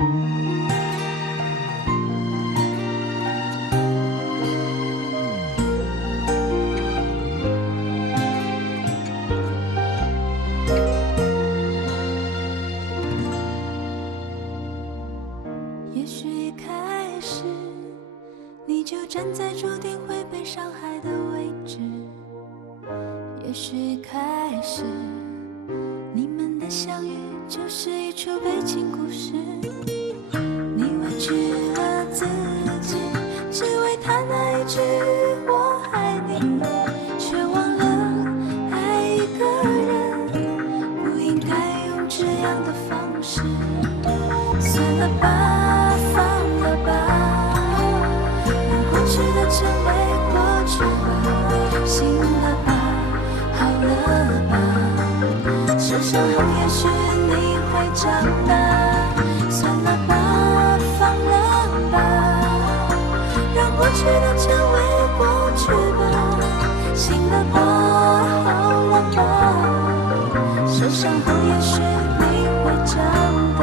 也许一开始你就站在注定会被伤害的位置，也许一开始你们的相遇就是一出悲情故事。你委屈了自己，只为他那一句我爱你，却忘了爱一个人不应该用这样的方式。算了吧，放了吧，让过去的成为过去吧。醒了吧，好了吧，受伤后也许你会长大。算了吧，放了吧，让过去的成为过去吧。醒了吧，好了吧，受伤后也许你会长大。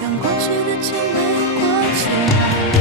让过去的成为过去吧。